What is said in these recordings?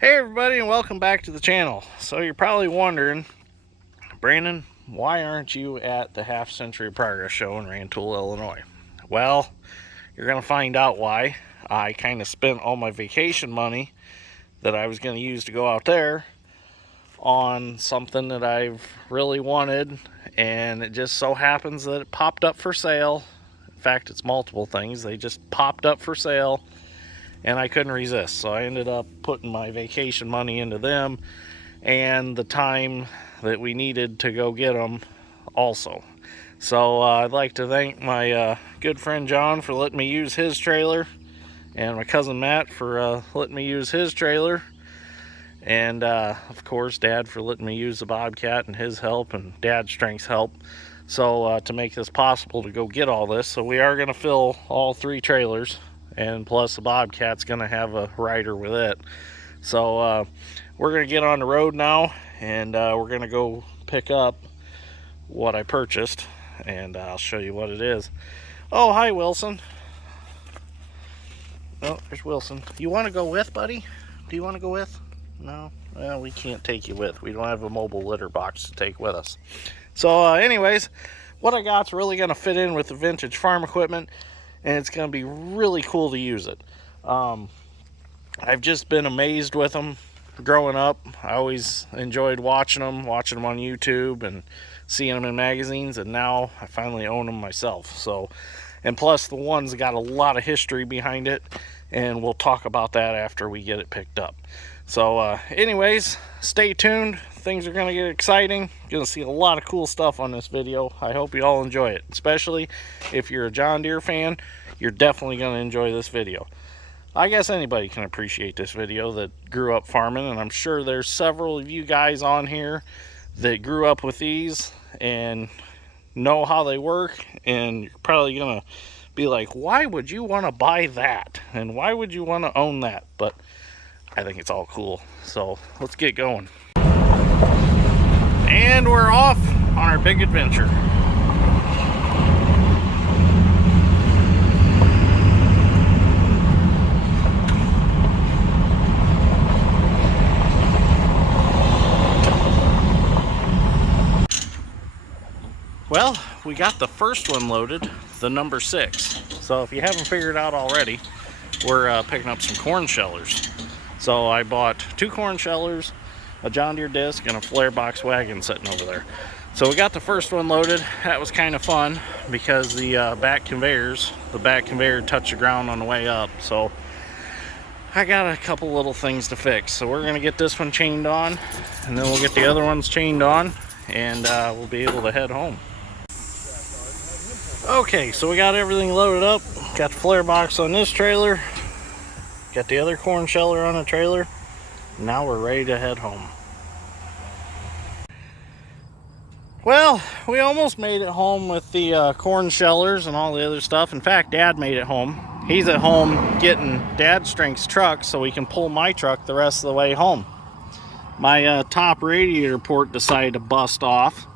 Hey everybody, and welcome back to the channel. So you're probably wondering, Brandon, why aren't you at the Half Century Progress Show in Rantoul, Illinois? Well, you're going to find out why. I kind of spent all my vacation money that I was going to use to go out there on something that I've really wanted, and it just so happens that it popped up for sale. In fact, it's multiple things. They just popped up for sale, and I couldn't resist. So I ended up putting my vacation money into them and the time that we needed to go get them also. So I'd like to thank my good friend John for letting me use his trailer, and my cousin Matt for letting me use his trailer, and of course Dad for letting me use the Bobcat and his help and Dad's strength's help. So to make this possible to go get all this. So we are going to fill all three trailers, and plus the Bobcat's going to have a rider with it. So we're going to get on the road now, and we're going to go pick up what I purchased, and I'll show you what it is. Oh, hi Wilson. Oh, there's Wilson. You want to go with, buddy? Do you want to go with? No? Well, we can't take you with. We don't have a mobile litter box to take with us. So anyways, what I got's really going to fit in with the vintage farm equipment, and it's going to be really cool to use it. I've just been amazed with them growing up. I always enjoyed watching them on YouTube and seeing them in magazines, and now I finally own them myself. So, and plus the one's got a lot of history behind it, and we'll talk about that after we get it picked up. So anyways, stay tuned. Things are going to get exciting. You're going to see a lot of cool stuff on this video. I hope you all enjoy it, especially if you're a John Deere fan. You're definitely going to enjoy this video. I guess anybody can appreciate this video that grew up farming, and I'm sure there's several of you guys on here that grew up with these and know how they work, and you're probably going to be like, why would you want to buy that? And why would you want to own that? But I think it's all cool. So let's get going. And we're off on our big adventure. Well, we got the first one loaded, the number 6. So if you haven't figured out already, we're picking up some corn shellers. So I bought 2 corn shellers, a John Deere disc, and a flare box wagon sitting over there. So we got the first one loaded. That was kind of fun because the back conveyor touched the ground on the way up. So I got a couple little things to fix. So we're gonna get this one chained on, and then we'll get the other ones chained on, and we'll be able to head home. Okay, so we got everything loaded up. Got the flare box on this trailer. Got the other corn sheller on the trailer. Now we're ready to head home. Well, we almost made it home with the corn shellers and all the other stuff. In fact, Dad made it home. He's at home getting Dad's strength's truck so he can pull my truck the rest of the way home. My top radiator port decided to bust off,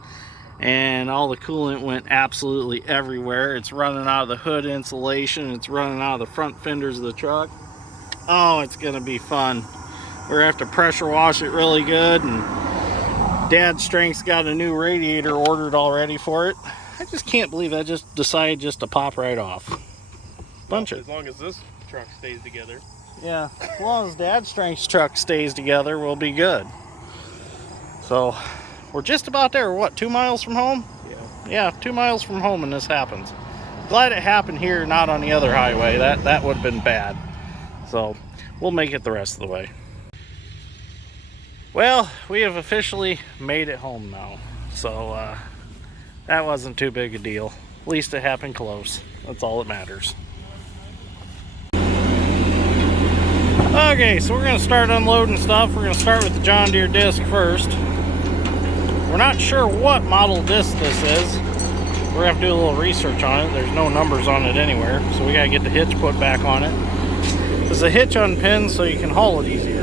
and all the coolant went absolutely everywhere. It's running out of the hood insulation. It's running out of the front fenders of the truck. Oh, it's gonna be fun. We're gonna have to pressure wash it really good, and Dad's strength's got a new radiator ordered already for it. I just can't believe I just decided just to pop right off. As long as this truck stays together. Yeah, as long as Dad's strength's truck stays together, we'll be good. So we're just about there. We're what, 2 miles from home? Yeah, 2 miles from home, and this happens. Glad it happened here, not on the other highway. That would have been bad. So we'll make it the rest of the way. Well, we have officially made it home now. So that wasn't too big a deal. At least it happened close. That's all that matters. Okay, so we're going to start unloading stuff. We're going to start with the John Deere disc first. We're not sure what model disc this is. We're going to have to do a little research on it. There's no numbers on it anywhere, so we got to get the hitch put back on it. There's a hitch unpinned so you can haul it easier.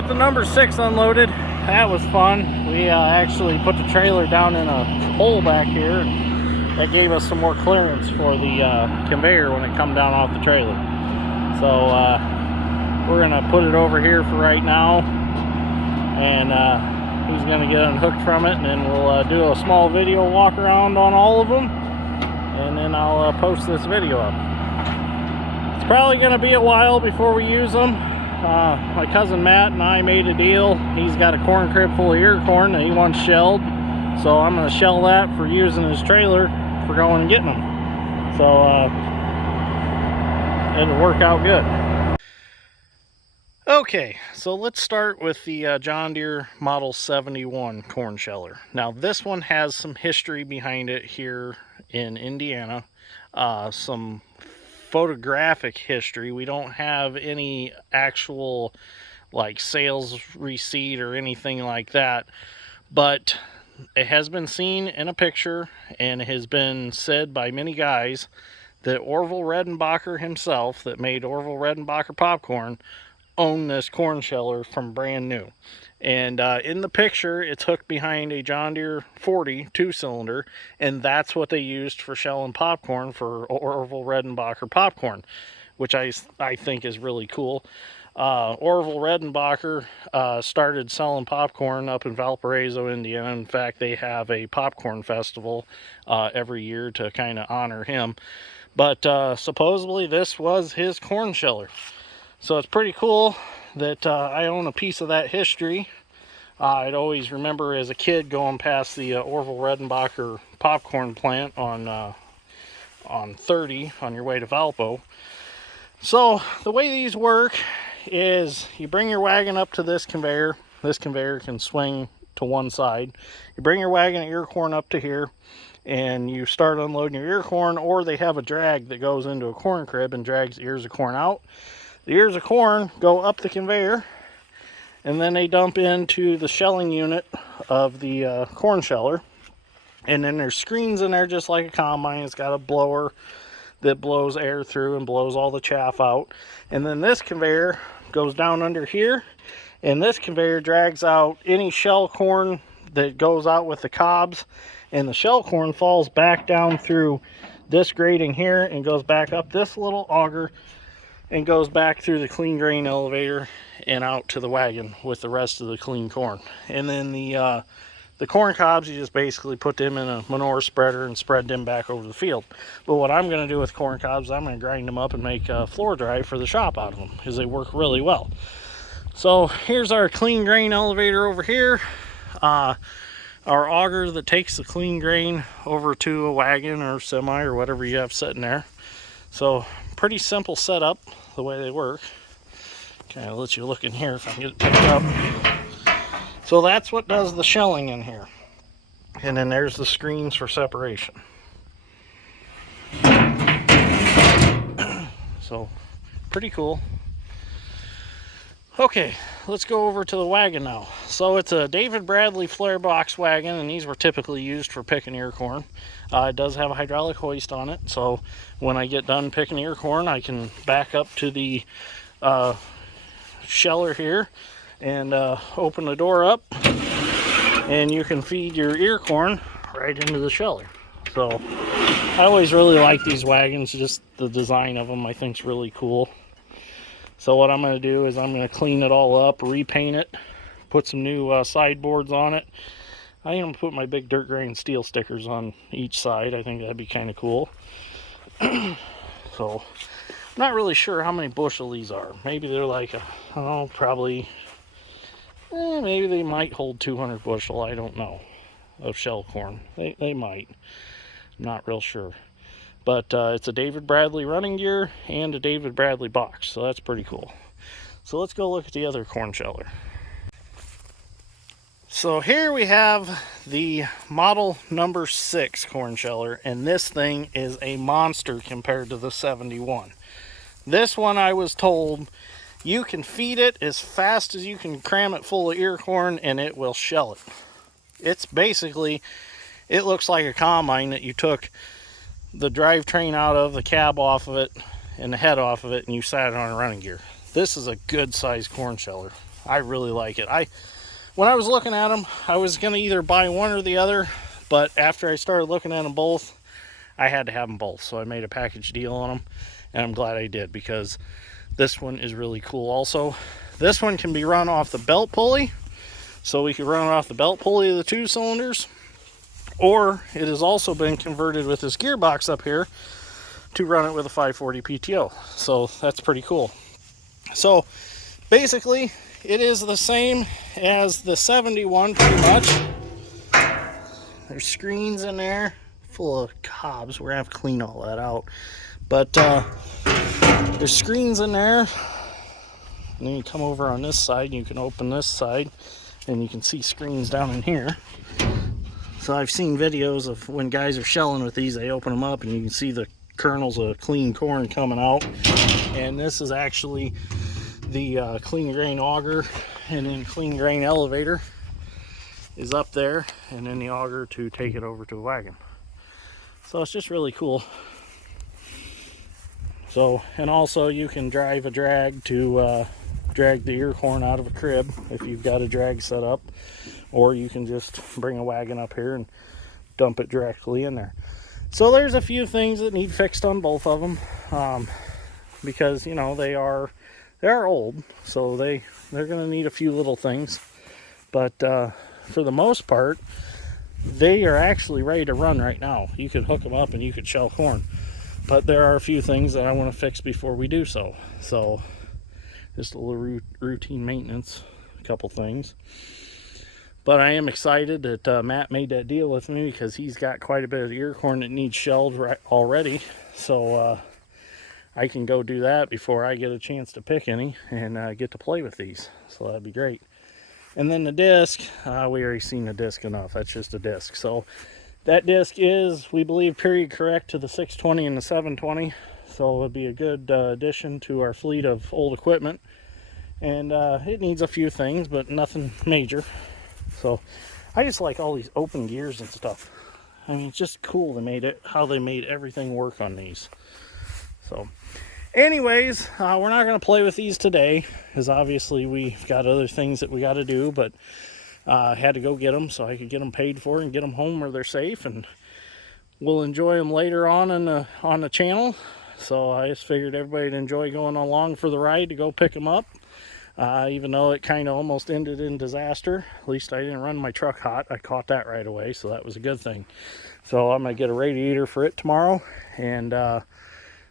got the number 6 unloaded. That was fun. We actually put the trailer down in a hole back here, and that gave us some more clearance for the conveyor when it come down off the trailer. So we're gonna put it over here for right now, and he's gonna get unhooked from it, and then we'll do a small video walk around on all of them, and then I'll post this video up. It's probably gonna be a while before we use them. My cousin Matt and I made a deal. He's got a corn crib full of ear corn that he wants shelled, so I'm going to shell that for using his trailer for going and getting them. So it'll work out good. Okay, so let's start with the John Deere Model 71 corn sheller. Now this one has some history behind it here in Indiana, some photographic history. We don't have any actual like sales receipt or anything like that, but it has been seen in a picture, and it has been said by many guys that Orville Redenbacher himself, that made Orville Redenbacher popcorn, owned this corn sheller from brand new. And in the picture, it's hooked behind a John Deere 40 2-cylinder, and that's what they used for shelling popcorn for Orville Redenbacher popcorn, which I think is really cool. Orville Redenbacher started selling popcorn up in Valparaiso, Indiana. In fact, they have a popcorn festival every year to kind of honor him. But supposedly this was his corn sheller. So it's pretty cool that I own a piece of that history. I'd always remember as a kid going past the Orville Redenbacher popcorn plant on 30 on your way to Valpo. So the way these work is you bring your wagon up to this conveyor. This conveyor can swing to one side. You bring your wagon and ear corn up to here, and you start unloading your ear corn, or they have a drag that goes into a corn crib and drags ears of corn out. The ears of corn go up the conveyor, and then they dump into the shelling unit of the corn sheller. And then there's screens in there just like a combine. It's got a blower that blows air through and blows all the chaff out. And then this conveyor goes down under here, and this conveyor drags out any shell corn that goes out with the cobs, and the shell corn falls back down through this grating here and goes back up this little auger and goes back through the clean grain elevator and out to the wagon with the rest of the clean corn. And then the corn cobs, you just basically put them in a manure spreader and spread them back over the field. But what I'm going to do with corn cobs, I'm going to grind them up and make floor dry for the shop out of them, because they work really well. So here's our clean grain elevator over here. Our auger that takes the clean grain over to a wagon or semi or whatever you have sitting there. So pretty simple setup the way they work. Kind of let you look in here if I can get it picked up. So that's what does the shelling in here. And then there's the screens for separation. So pretty cool. Okay, let's go over to the wagon now. So it's a David Bradley flare box wagon, and these were typically used for picking ear corn. It does have a hydraulic hoist on it, so when I get done picking ear corn, I can back up to the sheller here and open the door up, and you can feed your ear corn right into the sheller. So I always really like these wagons, just the design of them I think is really cool. So what I'm going to do is I'm going to clean it all up, repaint it, put some new sideboards on it. I am going to put my big dirt grain steel stickers on each side. I think that'd be kind of cool. So I'm not really sure how many bushel these are. Maybe they're like, probably, maybe they might hold 200 bushel. I don't know, of shell corn. They might. I'm not real sure. But it's a David Bradley running gear and a David Bradley box, so that's pretty cool. So let's go look at the other corn sheller. So here we have the model number 6 corn sheller, and this thing is a monster compared to the 71. This one, I was told, you can feed it as fast as you can cram it full of ear corn and it will shell it. It's basically, it looks like a combine that you took the drivetrain out of, the cab off of it, and the head off of it, and you sat it on a running gear. This is a good sized corn sheller. I really like it. When I was looking at them, I was going to either buy one or the other, but after I started looking at them both, I had to have them both. So I made a package deal on them, and I'm glad I did, because this one is really cool also. This one can be run off the belt pulley, so we can run it off the belt pulley of the 2 cylinders, or it has also been converted with this gearbox up here to run it with a 540 PTO. So that's pretty cool. So basically, it is the same as the 71 pretty much. There's screens in there full of cobs. We're gonna have to clean all that out. But there's screens in there. And then you come over on this side and you can open this side and you can see screens down in here. So I've seen videos of when guys are shelling with these, they open them up and you can see the kernels of clean corn coming out. And this is actually the clean grain auger, and then clean grain elevator is up there, and then the auger to take it over to a wagon. So it's just really cool. So, and also you can drive a drag to drag the ear corn out of a crib if you've got a drag set up, or you can just bring a wagon up here and dump it directly in there. So there's a few things that need fixed on both of them, because you know they are old, so they're going to need a few little things. But for the most part, they are actually ready to run right now. You could hook them up and you could shell corn. But there are a few things that I want to fix before we do so. So just a little routine maintenance, a couple things. But I am excited that Matt made that deal with me, because he's got quite a bit of ear corn that needs shelled already. So I can go do that before I get a chance to pick any and get to play with these. So that'd be great. And then the disc, we already seen the disc enough. That's just a disc. So that disc is, we believe, period correct to the 620 and the 720. So it would be a good addition to our fleet of old equipment. And it needs a few things, but nothing major. So I just like all these open gears and stuff. I mean, it's just cool how they made everything work on these. So anyways, we're not going to play with these today, because obviously we've got other things that we got to do, but I had to go get them so I could get them paid for and get them home where they're safe, and we'll enjoy them later on the channel. So I just figured everybody'd enjoy going along for the ride to go pick them up, even though it kind of almost ended in disaster. At least I didn't run my truck hot. I caught that right away, so that was a good thing. So I'm going to get a radiator for it tomorrow, and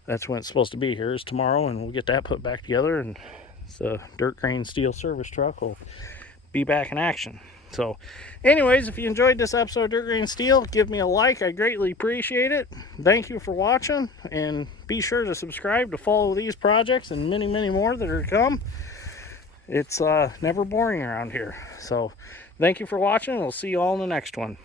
that's when it's supposed to be here, is tomorrow, and we'll get that put back together, and the dirt grain steel service truck will be back in action. So anyways, if you enjoyed this episode of Dirt Grain Steel, give me a like. I greatly appreciate it. Thank you for watching, and be sure to subscribe to follow these projects and many, many more that are to come. It's never boring around here. So thank you for watching, and we'll see you all in the next one.